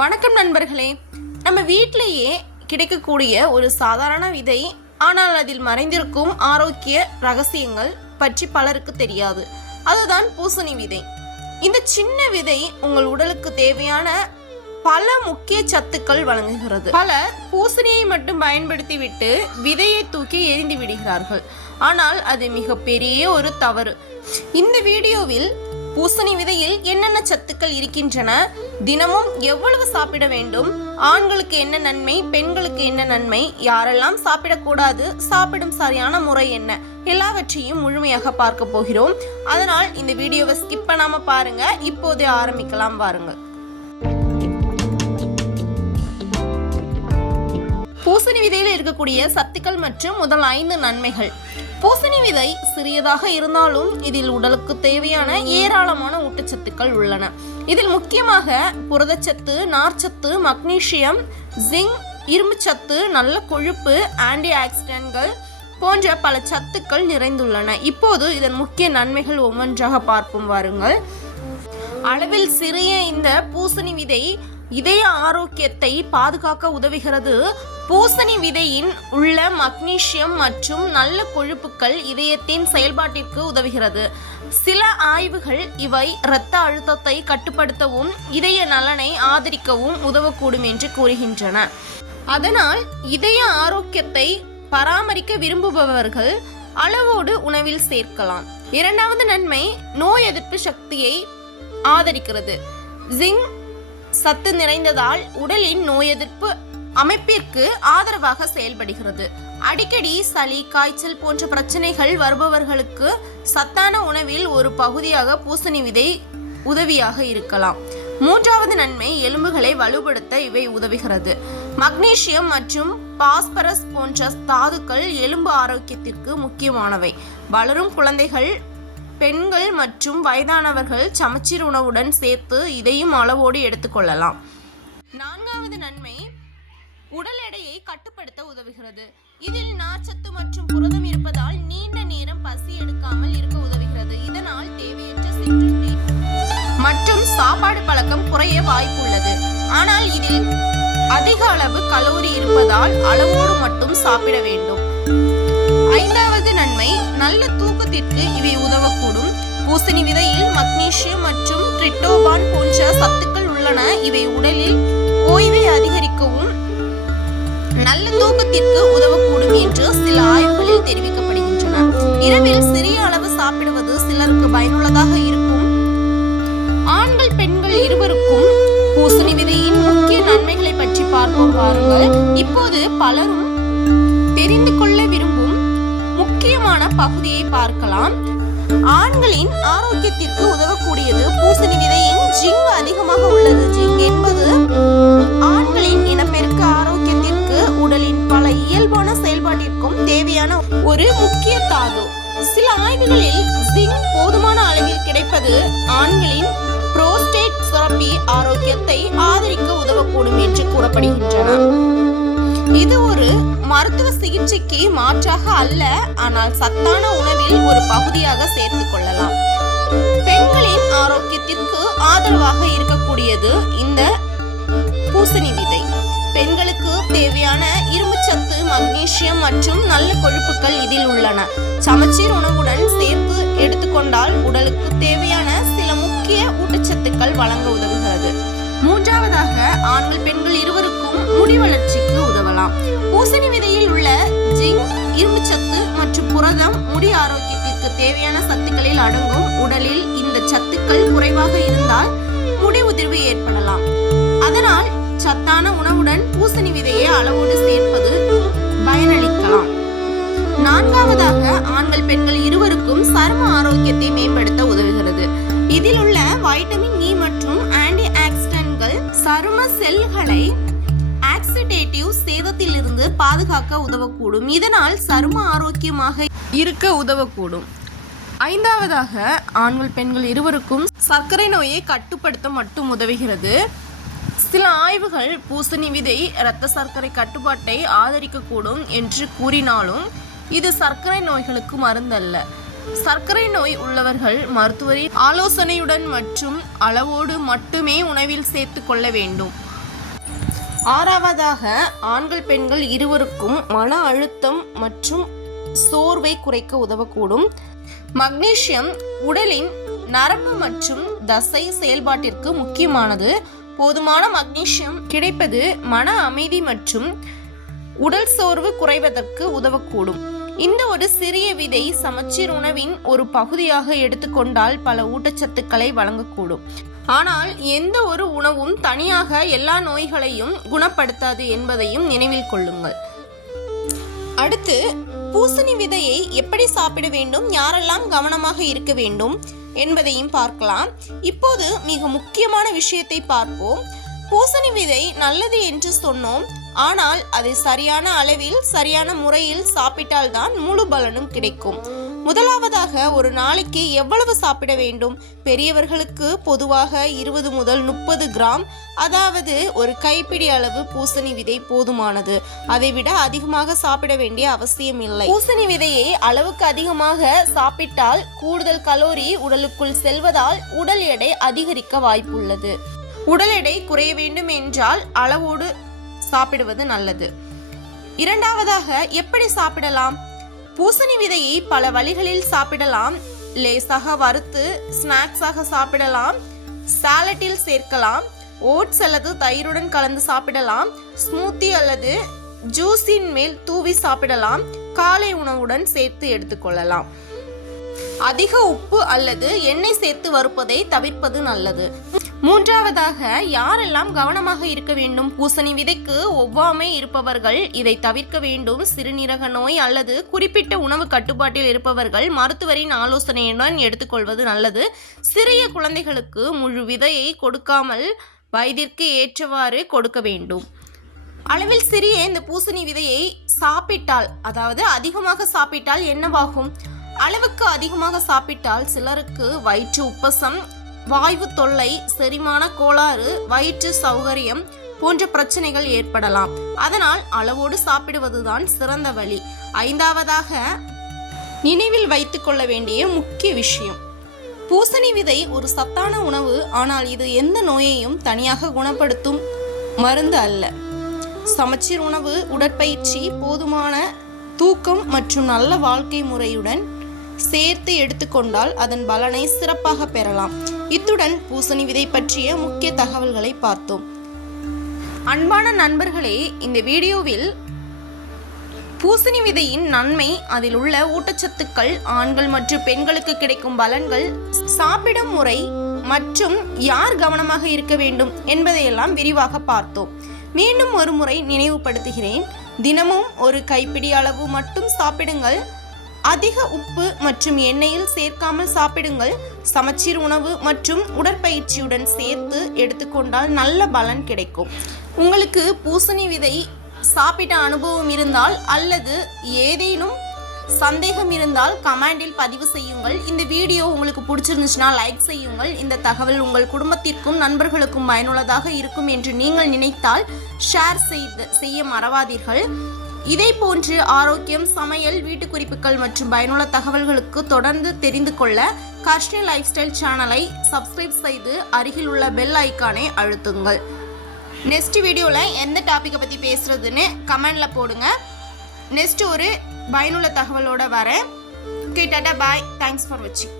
வணக்கம் நண்பர்களே. நம்ம வீட்டிலேயே கிடைக்கக்கூடிய ஒரு சாதாரண விதை, ஆனால் அதில் மறைந்திருக்கும் ஆரோக்கிய ரகசியங்கள் பற்றி பலருக்கு தெரியாது. அதுதான் பூசணி விதை. இந்த சின்ன விதை உங்கள் உடலுக்கு தேவையான பல முக்கிய சத்துக்கள் வழங்குகிறது. பலர் பூசணியை மட்டும் பயன்படுத்தி விட்டு விதையை தூக்கி எரிந்து விடுகிறார்கள். ஆனால் அது மிகப்பெரிய ஒரு தவறு. இந்த வீடியோவில் பூசணி விதையில் என்னென்ன சத்துக்கள் இருக்கின்றன, தினமும் எவ்வளவு சாப்பிட வேண்டும், ஆண்களுக்கு என்ன நன்மை, பெண்களுக்கு என்ன நன்மை, யாரெல்லாம் சாப்பிடக்கூடாது, சாப்பிடும் சரியான முறை என்ன, எல்லாவற்றையும் முழுமையாக பார்க்க போகிறோம். அதனால் இந்த வீடியோவை ஸ்கிப் பண்ணாம பாருங்க. இப்போதே ஆரம்பிக்கலாம் வாருங்கள். பூசணி விதையில் இருக்கக்கூடிய சத்துக்கள் மற்றும் முதல் 5 நன்மைகள். பூசணி விதை சிறியதாக இருந்தாலும் இதில் உடலுக்கு தேவையான ஏராளமான ஊட்டச்சத்துக்கள் உள்ளன. இதில் முக்கியமாக புரதச்சத்து, நார்ச்சத்து, மக்னீசியம், ஜிங்க், இரும்புச்சத்து, நல்ல கொழுப்பு, ஆன்டி ஆக்சிடென்ட்கள் போன்ற பல சத்துக்கள் நிறைந்துள்ளன. இப்போது இதன் முக்கிய நன்மைகள் ஒவ்வொன்றாக பார்ப்போம் வாருங்கள். அளவில் சிறிய இந்த பூசணி விதை இதய ஆரோக்கியத்தை பாதுகாக்க உதவுகிறது. பூசணி விதையின் உள்ள மக்னீசியம் மற்றும் நல்ல கொழுப்புக்கள் இதயத்தின் செயல்பாட்டிற்கு உதவுகிறது. சில ஆய்வுகள் இவை இரத்த அழுத்தத்தை கட்டுப்படுத்தவும் இதய நலனை ஆதரிக்கவும் உதவக்கூடும் என்று கூறுகின்றன. அதனால் இதய ஆரோக்கியத்தை பராமரிக்க விரும்புபவர்கள் அளவோடு உணவில் சேர்க்கலாம். இரண்டாவது நன்மை, நோய் எதிர்ப்பு சக்தியை ஆதரிக்கிறது. ஜிங்க் சத்து நிறைந்ததால் உடலின் நோய் எதிர்ப்பு அமைப்பிற்கு ஆதரவாக செயல்படுகிறது. அடிக்கடி சளி, காய்ச்சல் போன்ற பிரச்சனைகள் வருபவர்களுக்கு சத்தான உணவில் ஒரு பகுதியாக பூசணி விதை உதவியாக இருக்கலாம். மூன்றாவது நன்மை, எலும்புகளை வலுப்படுத்த இவை உதவுகிறது. மக்னீசியம் மற்றும் பாஸ்பரஸ் போன்ற தாதுக்கள் எலும்பு ஆரோக்கியத்திற்கு முக்கியமானவை. வளரும் குழந்தைகள், பெண்கள் மற்றும் வயதானவர்கள் சமச்சீர் உணவுடன் சேர்த்து இதையும் அளவோடு எடுத்துக்கொள்ளலாம். நான்காவது நன்மை, உடல் எடையை கட்டுப்படுத்த உதவுகிறது. இதில் நார்ச்சத்து மற்றும் புரதம் இருப்பதால் நீண்ட நேரம் பசி எடுக்காமல் இருக்க உதவுகிறது. இதனால் தேவையற்ற சிற்றுண்டி மற்றும் சாப்பாடு பழக்கம் குறைய வாய்ப்புள்ளது. ஆனால் இதில் அதிக அளவு கலோரி இருப்பதால் அளவோடு மட்டும் சாப்பிட வேண்டும். ஐந்தாவது நன்மை, நல்ல தூக்கத்திற்கு இவை உதவக்கூடும். பூசணி விதையில் மக்னீசியம் மற்றும் ட்ரிப்டோபான் போன்ற சத்துக்கள் உள்ளன. இவை உடலில் ஓய்வை அதிகரிக்கவும் நல்ல தூக்கத்திற்கு உதவக்கூடும் என்று சில ஆய்வுகளில் தெரிவிக்கப்படுகின்றன. இரவில் சிறிய அளவு சாப்பிடுவது சிலருக்கு பயனுள்ளதாக இருக்கும். ஆண்கள், பெண்கள் இருவருக்கும் பூசணி விதையின் முக்கிய நன்மைகளை பற்றி பார்ப்போம் வாருங்கள். இப்போது பலரும் தெரிந்து கொள்ள விரும்பும் முக்கியமான பகுதியை பார்க்கலாம். ஆண்களின் ஆரோக்கியத்திற்கு உதவக்கூடியது பூசணி விதையின் ஜிங்க் அதிகமாக உள்ளது. ஜிங்க் என்பது ஆண்களின் இனப்பெருக்க ஆரோக்கியத்திற்கு, உடலின் பல இயல்பான செயல்பாட்டிற்கும் தேவையான ஒரு முக்கிய தாது. சில ஆய்வுகளில் ஜிங்க் போதுமான அளவில் கிடைப்பது ஆண்களின் புரோஸ்டேட் சுரப்பி ஆரோக்கியத்தை ஆதரிக்க உதவக்கூடும் என்று கூறப்படுகின்றன. இது ஒரு மருத்துவ சிகிச்சைக்கு மாற்றாக அல்ல, ஆனால் சத்தான உணவில் ஒரு பகுதியாக சேர்த்துக் கொள்ளலாம். பெண்களின் ஆரோக்கியத்திற்கு ஆதரவாக இருக்கக்கூடியது இந்த பூசணி விதை. பெண்களுக்கு தேவையான இரும்புச்சத்து, மக்னீசியம் மற்றும் நல்ல கொழுப்புக்கள் இதில் உள்ளன. சமச்சீர் உணவுடன் சேர்த்து எடுத்துக்கொண்டால் உடலுக்கு தேவையான சில முக்கிய ஊட்டச்சத்துக்கள் வழங்க உதவுகிறது. மூன்றாவதாக, ஆண்கள், பெண்கள் இருவருக்கும் முடி வளர்ச்சிக்கு உதவலாம். பூசணி விதையில் உள்ள ஜிங்க், இரும்புச்சத்து மற்றும் புரதம் முடி ஆரோக்கியத்திற்கு தேவையான சத்துக்களில் அடங்கும். உடலில் இந்த சத்துக்கள் குறைவாக இருந்தால் முடி உதிர்வு ஏற்படலாம். அதனால் சத்தான உணவுடன் பூசணி விதையை அளவோடு சேர்ப்பது பயனளிக்கலாம். நான்காவதாக, ஆண்கள், பெண்கள் இருவருக்கும் சரும ஆரோக்கியத்தை மேம்படுத்த உதவுகிறது. இதில் உள்ள வைட்டமின் இ மற்றும் ஆன்டி ஆக்சிடென்ட்கள் சரும செல்களை ஆக்சிடேட்டிவ் சேதத்திலிருந்து பாதுகாக்க உதவக்கூடும். இதனால் சரும ஆரோக்கியமாக இருக்க உதவக்கூடும். ஐந்தாவதாக, ஆண்கள், பெண்கள் இருவருக்கும் சர்க்கரை நோயை கட்டுப்படுத்த மட்டும் உதவுகிறது. சில ஆய்வுகள் பூசணி விதை இரத்த சர்க்கரை கட்டுப்பாட்டை ஆதரிக்கக்கூடும் என்று கூறினாலும் இது சர்க்கரை நோய்களுக்கு மருந்தல்ல. சர்க்கரை நோய் உள்ளவர்கள் மருத்துவரின் ஆலோசனையுடன் மற்றும் அளவோடு மட்டுமே உணவில் சேர்த்து கொள்ள வேண்டும். ஆறாவதாக, ஆண்கள் பெண்கள் இருவருக்கும் மன அழுத்தம் மற்றும் சோர்வை குறைக்க உதவக்கூடும். மக்னீசியம் உடலின் நரம்பு மற்றும் தசை செயல்பாட்டிற்கு முக்கியமானது. போதுமான மக்னீசியம் கிடைப்பது மன அமைதி மற்றும் உடல் சோர்வு குறைவதற்கு உதவக்கூடும். இந்த ஒரு சிறிய விதை சமச்சீர் உணவின் ஒரு பகுதியாக எடுத்துக்கொண்டால் பல ஊட்டச்சத்துக்களை வழங்கக்கூடும். ஆனால் எந்த ஒரு உணவும் தனியாக எல்லா நோய்களையும் குணப்படுத்தாது என்பதையும் நினைவில் கொள்ளுங்கள். அடுத்து, பூசணி விதையை எப்படி சாப்பிட வேண்டும், யாரெல்லாம் கவனமாக இருக்க வேண்டும் என்பதையும் பார்க்கலாம். இப்போது மிக முக்கியமான விஷயத்தை பார்ப்போம். பூசணி விதை நல்லது என்று சொன்னோம், ஆனால் அதை சரியான அளவில் சரியான முறையில் சாப்பிட்டால்தான் முழு பலனும் கிடைக்கும். முதலாவதாக, ஒரு நாளைக்கு எவ்வளவு சாப்பிட வேண்டும்? பெரியவர்களுக்கு பொதுவாக 20 முதல் 30 கிராம், அதாவது ஒரு கைப்பிடி அளவு பூசணி விதை போதுமானது. அதைவிட அதிகமாக சாப்பிட வேண்டிய அவசியம் இல்லை. பூசணி விதையை அளவுக்கு அதிகமாக சாப்பிட்டால் கூடுதல் கலோரி உடலுக்குள் செல்வதால் உடல் எடை அதிகரிக்க வாய்ப்புள்ளது. உடல் எடை குறைய வேண்டும் என்றால் அளவோடு சாப்பிடுவது நல்லது. இரண்டாவதாக, எப்படி சாப்பிடலாம்? பூசணி விதையை பல வழிகளில் சாப்பிடலாம். லேசாக வறுத்து ஸ்நாக்ஸாக சாப்பிடலாம், சாலட்டில் சேர்க்கலாம், ஓட்ஸ் அல்லது தயிருடன் கலந்து சாப்பிடலாம், ஸ்மூத்தி அல்லது ஜூஸின் மேல் தூவி சாப்பிடலாம், காலை உணவுடன் சேர்த்து எடுத்துக்கொள்ளலாம். அதிக உப்பு அல்லது எண்ணெய் சேர்த்து வறுப்பதை தவிர்ப்பது நல்லது. மூன்றாவதாக, யாரெல்லாம் கவனமாக இருக்க வேண்டும்? பூசணி விதைக்கு ஒவ்வாமை இருப்பவர்கள் இதை தவிர்க்க வேண்டும். சிறுநீரக நோய் அல்லது குறிப்பிட்ட உணவு கட்டுப்பாட்டில் இருப்பவர்கள் மருத்துவரின் ஆலோசனையுடன் எடுத்துக்கொள்வது நல்லது. சிறிய குழந்தைகளுக்கு முழு விதையை கொடுக்காமல் வயதிற்கு ஏற்றவாறு கொடுக்க வேண்டும். அளவில் சிறிய இந்த பூசணி விதையை சாப்பிட்டால், அதாவது அதிகமாக சாப்பிட்டால் என்னவாகும்? அளவுக்கு அதிகமாக சாப்பிட்டால் சிலருக்கு வயிற்று உப்பசம், வாய்வு தொல்லை, செரிமான கோளாறு, வயிற்று சௌகரியம் போன்ற பிரச்சனைகள் ஏற்படலாம். அதனால் அளவோடு சாப்பிடுவதுதான் சிறந்த வழி. ஐந்தாவதாக, நினைவில் வைத்துக் கொள்ள வேண்டிய முக்கிய விஷயம், பூசணி விதை ஒரு சத்தான உணவு, ஆனால் இது எந்த நோயையும் தனியாக குணப்படுத்தும் மருந்து அல்ல. சமச்சீர் உணவு, உடற்பயிற்சி, போதுமான தூக்கம் மற்றும் நல்ல வாழ்க்கை முறையுடன் சேர்த்து எடுத்துக்கொண்டால் அதன் பலனை சிறப்பாக பெறலாம். இத்துடன் பூசணி விதை பற்றிய முக்கிய தகவல்களை பார்த்தோம். அன்பான நண்பர்களே, இந்த வீடியோவில் பூசணி விதையின் நன்மை, அதில் உள்ள ஊட்டச்சத்துக்கள், ஆண்கள் மற்றும் பெண்களுக்கு கிடைக்கும் பலன்கள், சாப்பிடும் முறை மற்றும் யார் கவனமாக இருக்க வேண்டும் என்பதையெல்லாம் விரிவாக பார்த்தோம். மீண்டும் ஒரு முறை நினைவுபடுத்துகிறேன், தினமும் ஒரு கைப்பிடி அளவு மட்டும் சாப்பிடுங்கள். அதிக உப்பு மற்றும் எண்ணெயில் சேர்க்காமல் சாப்பிடுங்கள். சமச்சீர் உணவு மற்றும் உடற்பயிற்சியுடன் சேர்த்து எடுத்துக்கொண்டால் நல்ல பலன் கிடைக்கும். உங்களுக்கு பூசணி விதை சாப்பிட்ட அனுபவம் இருந்தால் அல்லது ஏதேனும் சந்தேகம் இருந்தால் கமெண்டில் பதிவு செய்யுங்கள். இந்த வீடியோ உங்களுக்கு பிடிச்சிருந்துச்சுன்னா லைக் செய்யுங்கள். இந்த தகவல் உங்கள் குடும்பத்திற்கும் நண்பர்களுக்கும் பயனுள்ளதாக இருக்கும் என்று நீங்கள் நினைத்தால் ஷேர் செய்ய மறவாதீர்கள். இதே போன்று ஆரோக்கியம், சமையல், வீட்டு குறிப்புகள் மற்றும் பயனுள்ள தகவல்களுக்கு தொடர்ந்து தெரிந்து கொள்ள கர்ஷினி லைஃப் ஸ்டைல் சேனலை சப்ஸ்கிரைப் செய்து அருகில் உள்ள பெல் ஐக்கானை அழுத்துங்கள். நெக்ஸ்ட் வீடியோவில் எந்த டாப்பிக்கை பற்றி பேசுகிறதுன்னு கமெண்டில் போடுங்க. நெக்ஸ்ட் ஒரு பயனுள்ள தகவலோடு வரேன். Okay, Tata, bye. Thanks for வாட்சிங்.